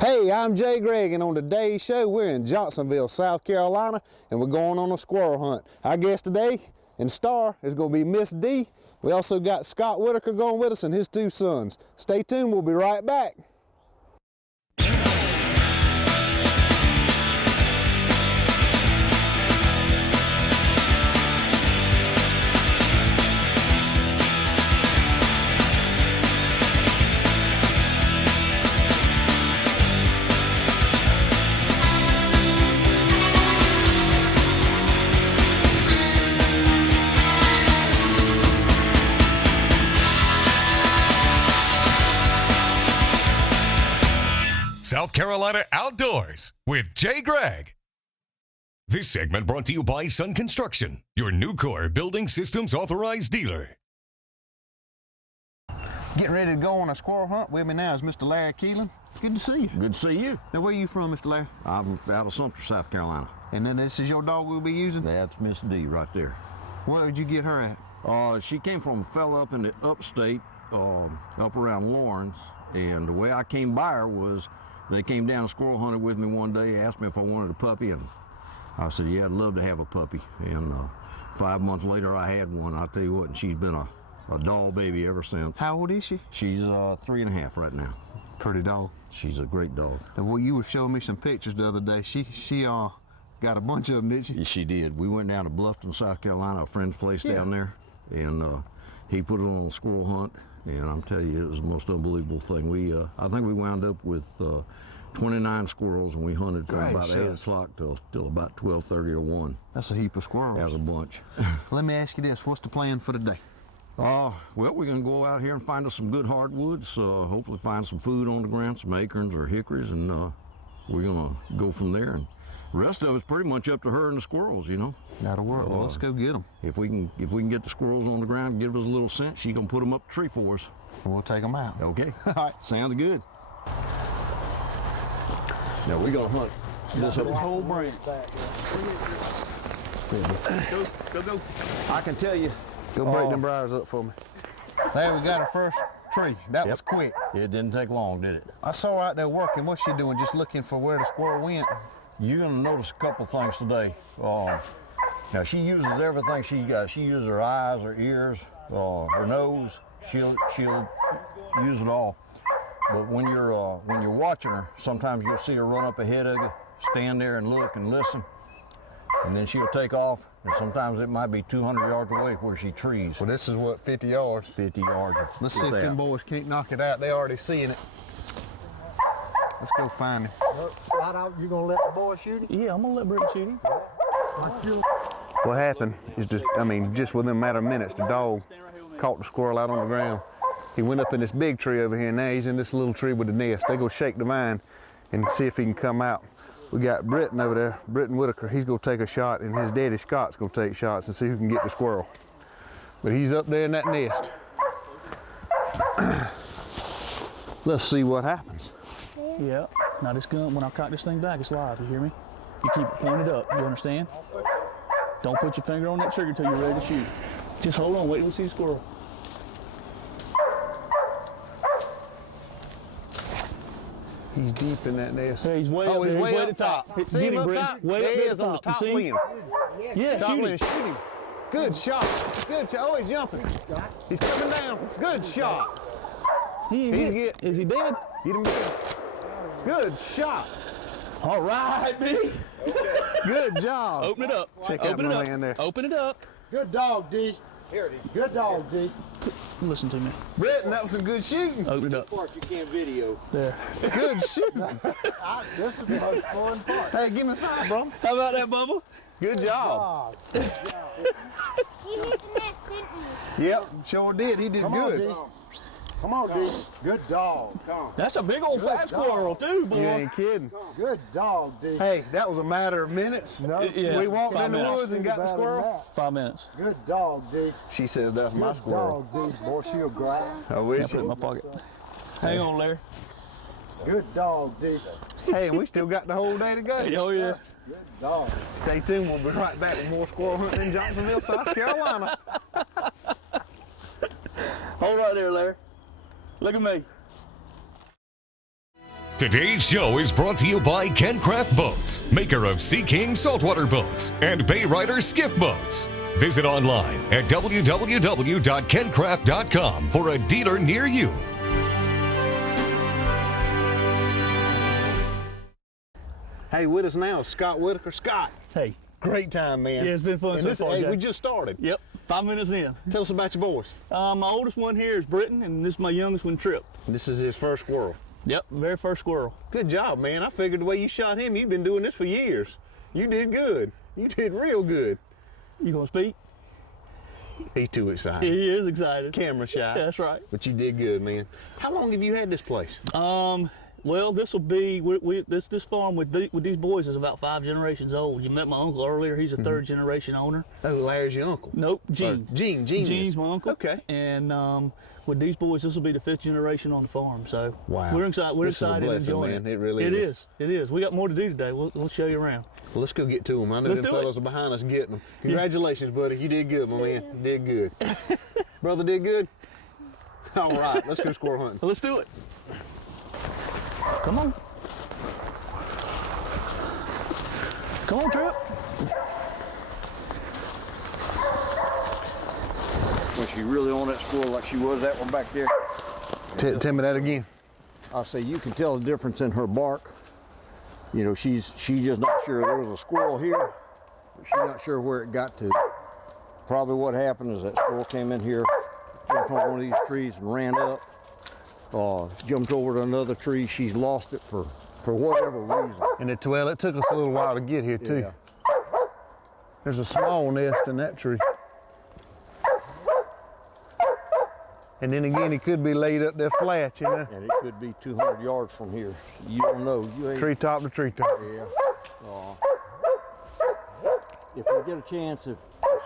Hey, I'm Jay Gregg, and on today's show, we're in Johnsonville, South Carolina, and we're going on a squirrel hunt. Our guest today and star is going to be Miss D. We also got Scott Whitaker going with us and his two sons. Stay tuned, we'll be right back. South Carolina Outdoors with Jay Gregg. This segment brought to you by Sun Construction, your Nucor Building Systems authorized dealer. Getting ready to go on a squirrel hunt. With me now is Mr. Larry Keelan. Good to see you. Good to see you. Now, where are you from, Mr. Larry? I'm out of Sumter, South Carolina. And then this is your dog we'll be using? That's Miss D right there. Where did you get her at? She came from a fella up in the upstate, up around Lawrence, and the way I came by her was they came down and squirrel hunted with me one day, asked me if I wanted a puppy, and I said, yeah, I'd love to have a puppy. And 5 months later, I had one. I'll tell you what, and she's been a doll baby ever since. How old is she? She's 3.5 right now. Pretty dog. She's a great dog. And well, you were showing me some pictures the other day. She got a bunch of them, didn't she? Yes, she did. We went down to Bluffton, South Carolina, a friend's place down there, and he put it on a squirrel hunt. And I'm telling you, it was the most unbelievable thing. I think we wound up with 29 squirrels, and we hunted from about 8 o'clock till about 12:30 or 1. That's a heap of squirrels. As a bunch. Let me ask you this, what's the plan for today? Well, we're going to go out here and find us some good hardwoods, hopefully find some food on the ground, some acorns or hickories, and we're going to go from there. And the rest of it's pretty much up to her and the squirrels, you know. That'll work. Well, let's go get them. If we can get the squirrels on the ground and give us a little scent, she gonna put them up the tree for us. We'll take them out. Okay. All right. Sounds good. Now we're gonna hunt this whole branch. Go. I can tell you. Go break them briars up for me. There, we got our first tree. That was quick. It didn't take long, did it? I saw her out there working. What's she doing? Just looking for where the squirrel went? You're gonna notice a couple things today. Now she uses everything she's got. She uses her eyes, her ears, her nose. She'll use it all. But when you're watching her, sometimes you'll see her run up ahead of you, stand there and look and listen, and then she'll take off. And sometimes it might be 200 yards away where she trees. Well, this is what, 50 yards? 50 yards. Let's see if them boys can't knock it out. They already seeing it. Let's go find him. You gonna let the boy shoot him? Yeah, I'm gonna let Britt shoot him. What happened is just within a matter of minutes, the dog caught the squirrel out on the ground. He went up in this big tree over here, and now he's in this little tree with the nest. They go shake the vine and see if he can come out. We got Britton over there, Britton Whitaker. He's gonna take a shot, and his daddy Scott's gonna take shots and see who can get the squirrel. But he's up there in that nest. Let's see what happens. Yeah. Now this gun, when I cock this thing back, it's live. You hear me? You keep it pointed up. You understand? Don't put your finger on that trigger till you're ready to shoot. Just hold on. Wait till we see the squirrel. He's deep in that nest. Hey, he's way up there. He's way at up the top. See him up top? Way There up he there is on the top You see? limb. Yeah, Top shoot limb, him. shoot him. Good shot. Good shot. Oh, he's jumping. He's coming down. Good shot. Is he dead? Get him good. Good shot. All right, B. Good job. Open it up. Check out Open my it up. man there. Open it up. Good dog, D. Here it is. Good dog, D. Listen to me. Britton, that was some good shooting. Open it up. Part you can't video. There. Good shooting. This is the most fun part. Hey, give me 5, bro. How about that, Bubba? Good job. Dog. You hit the nest, didn't you? Yep, sure did. He did Come good. on, D. Come on, D. Good dog. Come on. That's a big old fat squirrel, too, boy. You ain't kidding. Good dog, D. Hey, that was a matter of minutes. No, Yeah. We walked 5 in the minutes. woods and got the squirrel. 5 minutes. Good dog, D. She says that's my Good squirrel. dog, D. Boy, she'll grab. I I wish put it in my pocket. Hang on, Larry. Good dog, D. Hey, we still got the whole day to go. Oh, yeah. Good dog. Stay tuned. We'll be right back with more squirrel hunting in Johnsonville, South Carolina. Hold right there, Larry. Look at me. Today's show is brought to you by Ken Craft Boats, maker of Sea King saltwater boats and Bay Rider skiff boats. Visit online at www.kencraft.com for a dealer near you. Hey, with us now is Scott Whitaker. Scott, Hey. great time, man. Yeah, it's been fun And so this, far, hey, Jay. we just started. Yep, 5 minutes in. Tell us about your boys. My oldest one here is Britton, and this is my youngest one, Trip. This is his first squirrel. Yep, very first squirrel. Good job, man. I figured the way you shot him, you've been doing this for years. You did good. You did real good. You gonna speak? He's too excited. He is excited. Camera shy. That's right. But you did good, man. How long have you had this place? Well, this will be this farm with these boys is about 5 generations old. You met my uncle earlier. He's a 3rd generation owner. Oh, Larry's your uncle. Nope, Gene. Gene Gene's is. my uncle. Okay. And with these boys, this will be the 5th generation on the farm. So Wow. we're excited. We're This is a excited and blessing, enjoying man. it. It really It is. is. It is. We got more to do today. We'll show you around. Well, let's go get to him. I know Let's them do it. fellas are behind us getting them. Congratulations, buddy. You did good, my man. You did good. Brother did good? All right, let's go squirrel hunting. So let's do it. Come on. Come on, Trip. Was she really on that squirrel like she was that one back there? Tell me that again. I'll say you can tell the difference in her bark. You know, she's just not sure. There was a squirrel here, but she's not sure where it got to. Probably what happened is that squirrel came in here, jumped on one of these trees and ran up, jumped over to another tree. She's lost it for whatever reason. And it took us a little while to get here, too. Yeah. There's a small nest in that tree. And then again, it could be laid up there flat, you know. And it could be 200 yards from here. You don't know. You ain't. Treetop to treetop. Yeah. If we get a chance, if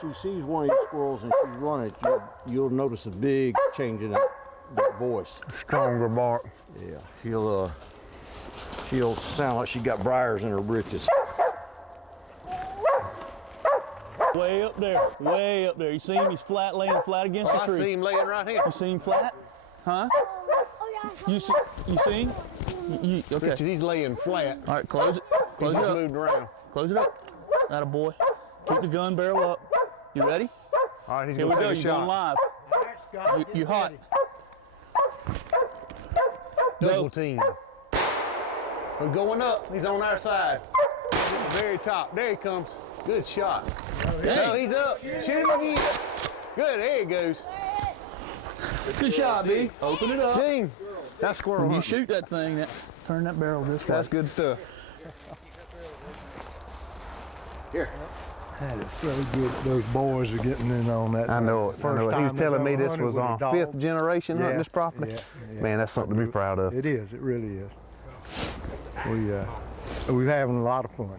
she sees one of these squirrels and she's running, you'll notice a big change in that voice. Stronger bark. Yeah. She'll sound like she got briars in her britches. Way up there. Way up there. You see him? He's laying flat against the I tree. see him laying right here. You see him flat? Huh? Oh, yeah. You see him? Okay. Richard, he's laying flat. All right, close it. He Close it just up. moved around. Close it up. Atta boy. Keep the gun barrel up. You ready? All right, he's Here we gonna go. take a You're going shot. live. You're hot. Double team. We're going up. He's on our side. At the very top. There he comes. Good shot. No, he's up. Shoot him again. Good. There he goes. Good shot, B. Open it up. Team. That's squirrel When you hunting. shoot that thing, turn that barrel this way. That's good stuff. That is so good. Those boys are getting in on that. I know it. I know it. He was telling me this was on on 5th generation hunting Yeah, this property. yeah. Man, that's something to be proud of. It is. It really is. We're having a lot of fun.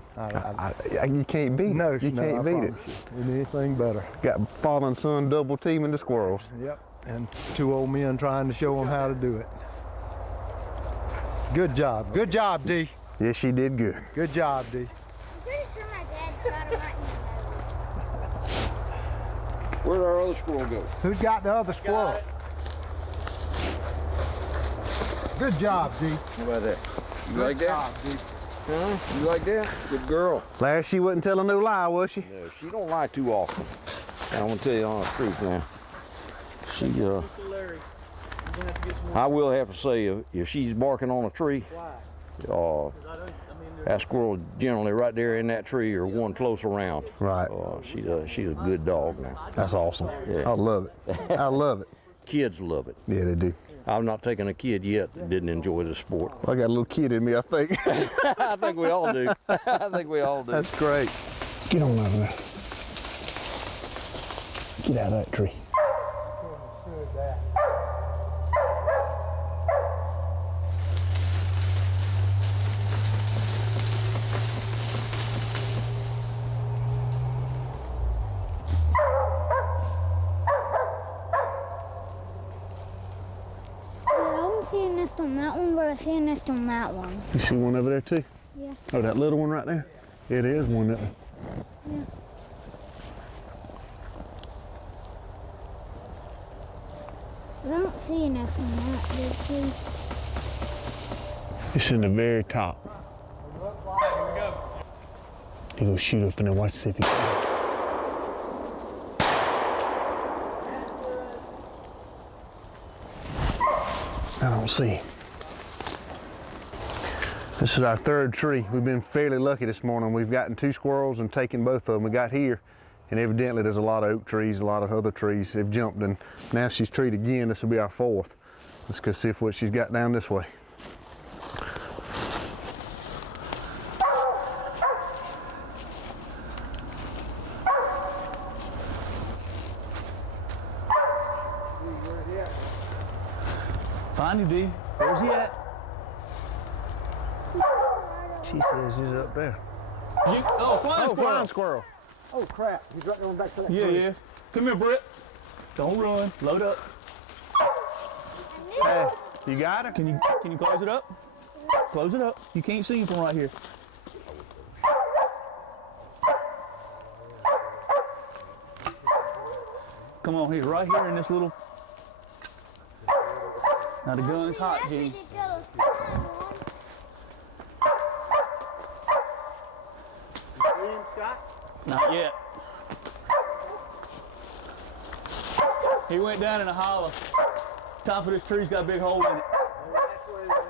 You can't beat it. No, you can't I beat it. promise you. And anything better. Got father and son double teaming the squirrels. Yep. And 2 old men trying to show them how to do it. Good job. Good job, D. Yes, she did good. Good job, D. I'm pretty sure my dad shot him right in the nose. Where'd our other squirrel go? Who's got the other squirrel? Good job, D. How about that? You like Good that? job, D. Huh? You like that? Good girl. Larry, she wasn't telling no lie, was she? No, she don't lie too often. I'm gonna tell you on the truth now. She I will have to say, if she's barking on a tree, that squirrel generally right there in that tree or one close around. Right. She's a good dog now. That's awesome. Yeah. I love it. I love it. Kids love it. Yeah, they do. I've not taken a kid yet that didn't enjoy the sport. I got a little kid in me, I think. I think we all do. I think we all do. That's great. Get on out of there. Get out of that tree. I don't see a nest on that one, but I see a nest on that one. You see one over there too? Yeah. Oh, that little one right there? It is one that. Yeah. I don't see a nest on that big tree. It's in the very top. You go shoot up in there, watch see if you can. I don't see him. This is our third tree. We've been fairly lucky this morning. We've gotten 2 squirrels and taken both of them. We got here, and evidently there's a lot of oak trees, a lot of other trees. They've jumped, and now she's treed again. This will be our 4th. Let's go see what she's got down this way. Find him, D. Where's he at? She says he's up there. Flying squirrel. Oh crap, he's right there on the back side of that Yeah, tree. yeah. Come here, Britt. Don't run. Load up. Hey, you got her? Can you close it up? Close it up. You can't see him from right here. Come on here, right here in this little. Now the gun is hot, Gene. Not yet. He went down in a hollow. Top of this tree's got a big hole in it.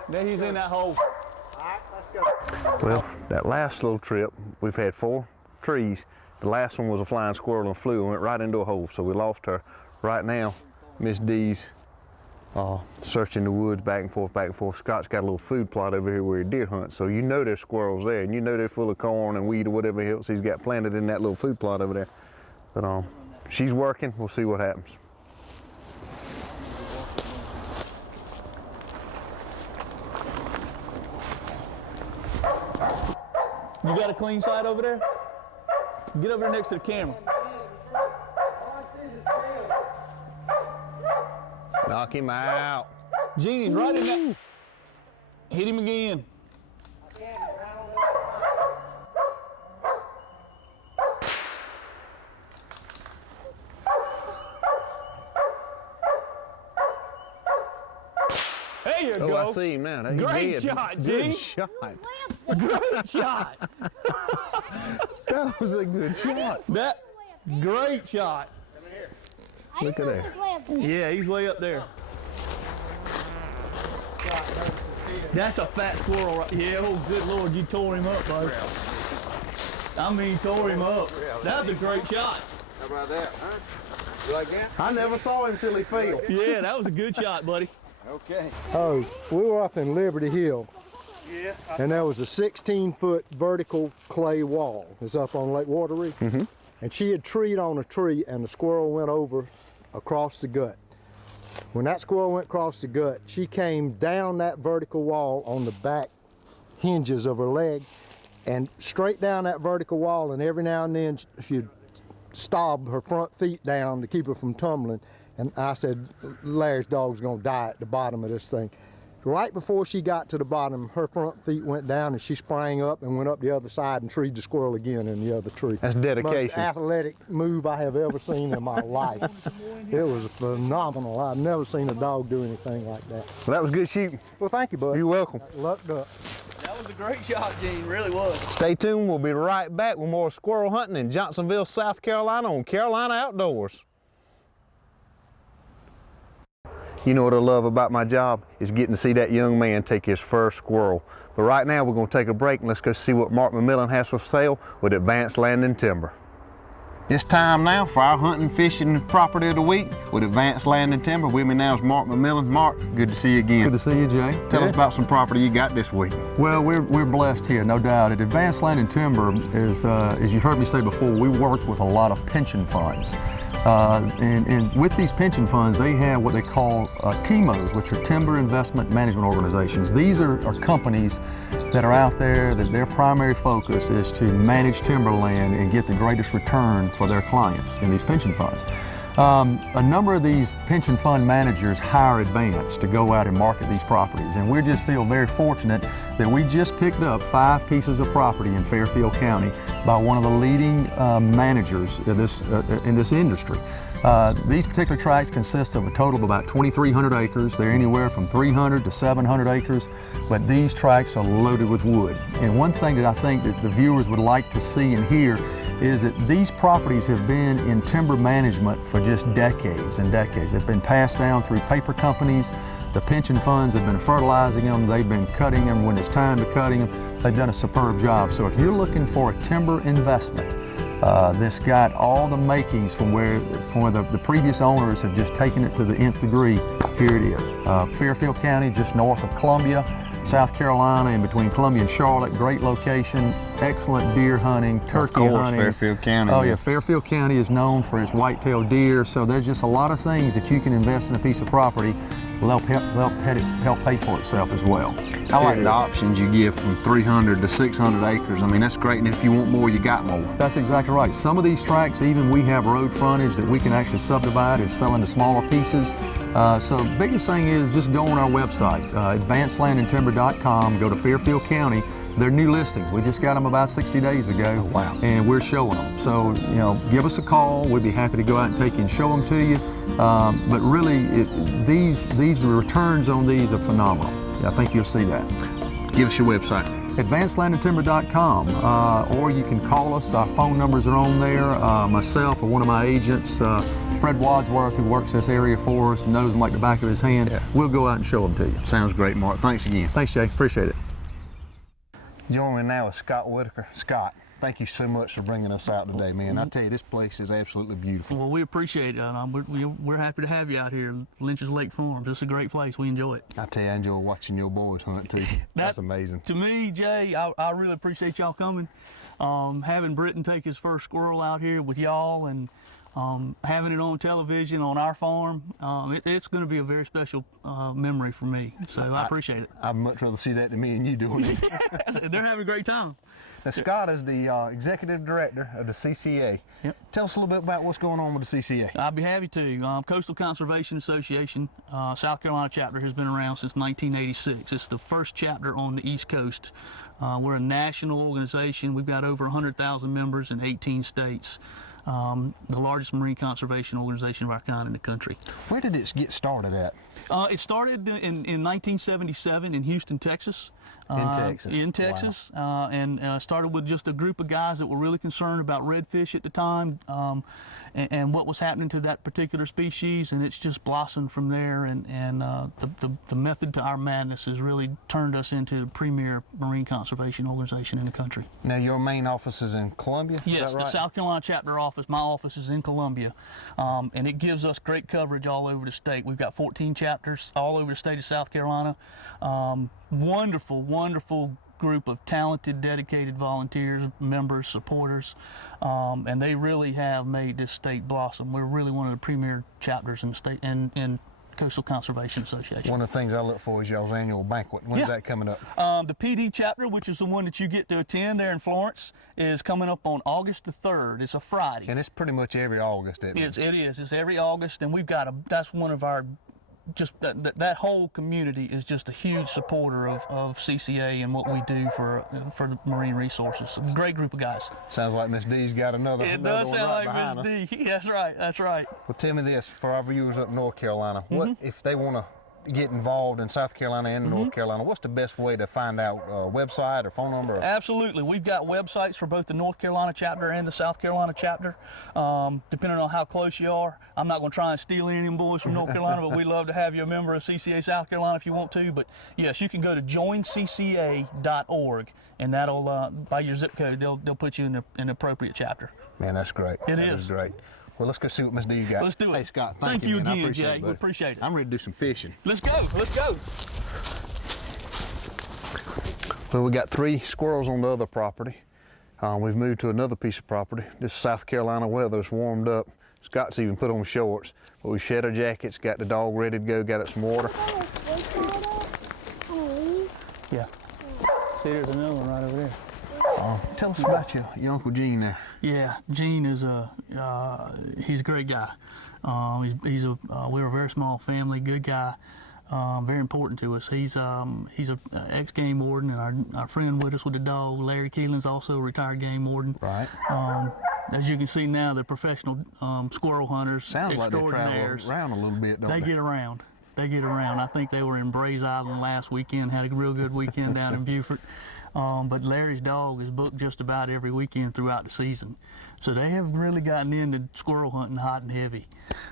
There he's in that hole. Well, that last little trip, we've had 4 trees. The last one was a flying squirrel and flew and went right into a hole, so we lost her. Right now, Miss D's searching the woods back and forth, back and forth. Scott's got a little food plot over here where he deer hunts, so you know there's squirrels there, and you know they're full of corn and wheat or whatever else he's got planted in that little food plot over there. But she's working. We'll see what happens. You got a clean side over there? Get over there next to the camera. Knock him out. Genie's right in that. Hit him again. There you go. Oh, I see him now. He's Great dead. shot, Good Gene. shot. Great shot. That was a good shot. That great shot. Look at that. Yeah, he's way up there. That's a fat squirrel right. Yeah, oh good Lord, you tore him up, bud. I mean, tore him up. That was a great shot. How about that, huh? You like that? I never saw him till he fell. Yeah, that was a good shot, buddy. Okay. Oh, we were up in Liberty Hill. Yeah. And there was a 16-foot vertical clay wall. It's up on Lake Wateree. Mm-hmm. And she had treed on a tree, and the squirrel went over across the gut. When that squirrel went across the gut, she came down that vertical wall on the back hinges of her leg and straight down that vertical wall, and every now and then she'd stob her front feet down to keep her from tumbling. And I said, Larry's dog's gonna die at the bottom of this thing. Right before she got to the bottom, her front feet went down and she sprang up and went up the other side and treed the squirrel again in the other tree. That's dedication. Most athletic move I have ever seen in my life. It was phenomenal. I've never seen a dog do anything like that. Well, that was good shooting. Well, thank you, bud. You're welcome. Lucked up. That was a great shot, Gene. Really was. Stay tuned. We'll be right back with more squirrel hunting in Johnsonville, South Carolina on Carolina Outdoors. You know what I love about my job is getting to see that young man take his first squirrel. But right now we're going to take a break and let's go see what Mark McMillan has for sale with Advanced Land and Timber. It's time now for our hunting, fishing property of the week with Advanced Land and Timber. With me now is Mark McMillan. Mark, good to see you again. Good to see you, Jay. Tell us about some property you got this week. Well, we're blessed here, no doubt. At Advanced Land and Timber, is, as you've heard me say before, we worked with a lot of pension funds. And with these pension funds, they have what they call TIMOs, which are Timber Investment Management Organizations. These are companies that are out there that their primary focus is to manage timberland and get the greatest return for their clients in these pension funds. A number of these pension fund managers hire Advance to go out and market these properties, and we just feel very fortunate that we just picked up 5 pieces of property in Fairfield County by one of the leading managers in this industry. These particular tracts consist of a total of about 2,300 acres. They're anywhere from 300 to 700 acres, but these tracts are loaded with wood. And one thing that I think that the viewers would like to see and hear is that these properties have been in timber management for just decades and decades. They've been passed down through paper companies. The pension funds have been fertilizing them. They've been cutting them when it's time to cutting them. They've done a superb job. So if you're looking for a timber investment that's got all the makings from where the previous owners have just taken it to the nth degree, here it is. Fairfield County, just north of Columbia, South Carolina, in between Columbia and Charlotte. Great location, excellent deer hunting, turkey hunting. Fairfield County. Oh yeah, Fairfield County is known for its white-tailed deer, so there's just a lot of things that you can invest in a piece of property. They'll help pay for itself as well. I like the options you give from 300 to 600 acres. I mean, that's great, and if you want more, you got more. That's exactly right. Some of these tracts, even we have road frontage that we can actually subdivide and sell into smaller pieces. So the biggest thing is just go on our website, advancedlandandtimber.com, go to Fairfield County. They're new listings. We just got them about 60 days ago. Wow. And we're showing them. So, you know, give us a call. We'd be happy to go out and take you and show them to you. But really, these returns on these are phenomenal. I think you'll see that. Give us your website. advancedlandandtimber.com, or you can call us. Our phone numbers are on there. Myself or one of my agents, Fred Wadsworth, who works this area for us, knows them like the back of his hand. Yeah. We'll go out and show them to you. Sounds great, Mark. Thanks again. Thanks, Jay. Appreciate it. Joining me now is Scott Whitaker. Scott, thank you so much for bringing us out today, man. I tell you, this place is absolutely beautiful. Well, we appreciate it. We're happy to have you out here. Lynch's Lake Farms. It's a great place. We enjoy it. I tell you, I enjoy watching your boys hunt too. That's amazing. To me, Jay, I really appreciate y'all coming. Having Britton take his first squirrel out here with y'all, and having it on television on our farm, it's going to be a very special memory for me. So I appreciate it. I'd much rather see that than me and you doing it. They're having a great time. Now, Scott is the executive director of the CCA. Yep. Tell us a little bit about what's going on with the CCA. I'd be happy to. Coastal Conservation Association, South Carolina chapter, has been around since 1986. It's the first chapter on the East Coast. We're a national organization. We've got over 100,000 members in 18 states. The largest marine conservation organization of our kind in the country. Where did it get started at? It started in 1977 in Houston, Texas. In Texas, Wow. And started with just a group of guys that were really concerned about redfish at the time, and what was happening to that particular species, and it's just blossomed from there. And the method to our madness has really turned us into the premier marine conservation organization in the country. Now, your main office is in Columbia? Yes, is that right? The South Carolina chapter office. My office is in Columbia, and it gives us great coverage all over the state. We've got 14 chapters all over the state of South Carolina. Wonderful group of talented, dedicated volunteers, members, supporters, and they really have made this state blossom. We're really one of the premier chapters in the state and Coastal Conservation Association. One of the things I look for is y'all's annual banquet. When's that coming up? The PD chapter, which is the one that you get to attend there in Florence, is coming up on August the 3rd. It's a Friday. And it's pretty much every August, isn't it? It is. It's every August, and we've got that's one of our, just that whole community is just a huge supporter of CCA and what we do for the marine resources. A great group of guys. Sounds like Miss D's got another. It does sound like Miss D. That's right. Well, tell me this, for our viewers up in North Carolina, what if they want to get involved in South Carolina and North Carolina, what's the best way to find out? Website or phone number? Absolutely. We've got websites for both the North Carolina chapter and the South Carolina chapter, depending on how close you are. I'm not going to try and steal any of them boys from North Carolina, but we'd love to have you a member of CCA South Carolina if you want to. But yes, you can go to joincca.org, and that'll, by your zip code, they'll put you in an appropriate chapter. Man, that's great. It That is. is great. Well, let's go see what Miss D's got. Let's do it. Hey, Scott, Thank you man. I again, appreciate Jay. it, We buddy. appreciate it. I'm ready to do some fishing. Let's go. Well, we got 3 squirrels on the other property. We've moved to another piece of property. This South Carolina weather's warmed up. Scott's even put on shorts, but we shed our jackets, got the dog ready to go, got it some water. Yeah. See, there's another one right over there. Tell us about your Uncle Gene there. Yeah, Gene is he's a great guy. We're a very small family, good guy, very important to us. He's a ex-game warden, and our friend with us with the dog, Larry Keelan's also a retired game warden. Right. As you can see now, they're professional squirrel hunters, Sounds like they extraordinaires. travel around a little bit, don't They they? get around. They get around. I think they were in Brays Island last weekend, had a real good weekend down in Beaufort. But Larry's dog is booked just about every weekend throughout the season. So they have really gotten into squirrel hunting hot and heavy.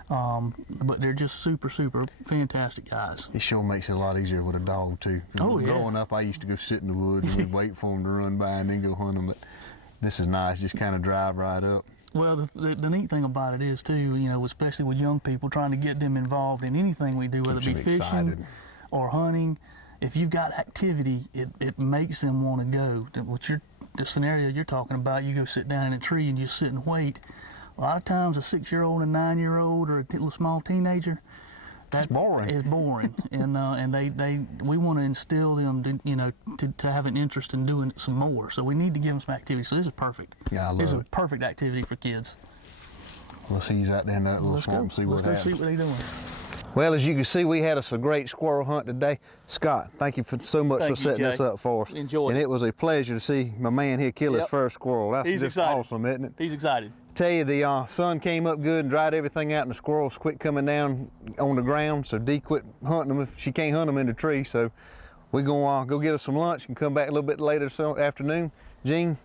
But they're just super, super fantastic guys. It sure makes it a lot easier with a dog too. Oh, yeah. Growing up, I used to go sit in the woods and we'd wait for them to run by and then go hunt them. But this is nice, just kind of drive right up. Well, the neat thing about it is too, you know, especially with young people, trying to get them involved in anything we do, whether it be Keeps them fishing excited. or hunting. If you've got activity, it makes them want to go. The scenario you're talking about, you go sit down in a tree and just sit and wait. A lot of times, a 6-year-old, a 9-year-old, or a little small teenager, that's boring. It's boring, and we want to instill them, to have an interest in doing it some more. So we need to give them some activity. So this is perfect. Yeah, I love This is it. a perfect activity for kids. We'll see he's out there in that little swamp and see what Let's go happens. see what they're doing. Well, as you can see, we had us a great squirrel hunt today. Scott, thank you so much Thank for you, setting Jay. this up for us. Enjoyed And it. it was a pleasure to see my man here kill his Yep. first squirrel. That's He's just excited. awesome, isn't it? He's excited. Tell you, the sun came up good and dried everything out, and the squirrels quit coming down on the ground. So Dee quit hunting them. If she can't hunt them in the tree, so we're gonna go get us some lunch and come back a little bit later this afternoon. Gene,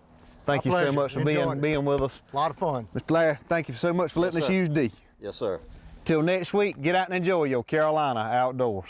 thank you so pleasure. much for Enjoyed it. being with us. A lot of fun. Mr. Larry, thank you so much for letting us sir. use Dee. Yes, sir. Till next week, get out and enjoy your Carolina outdoors.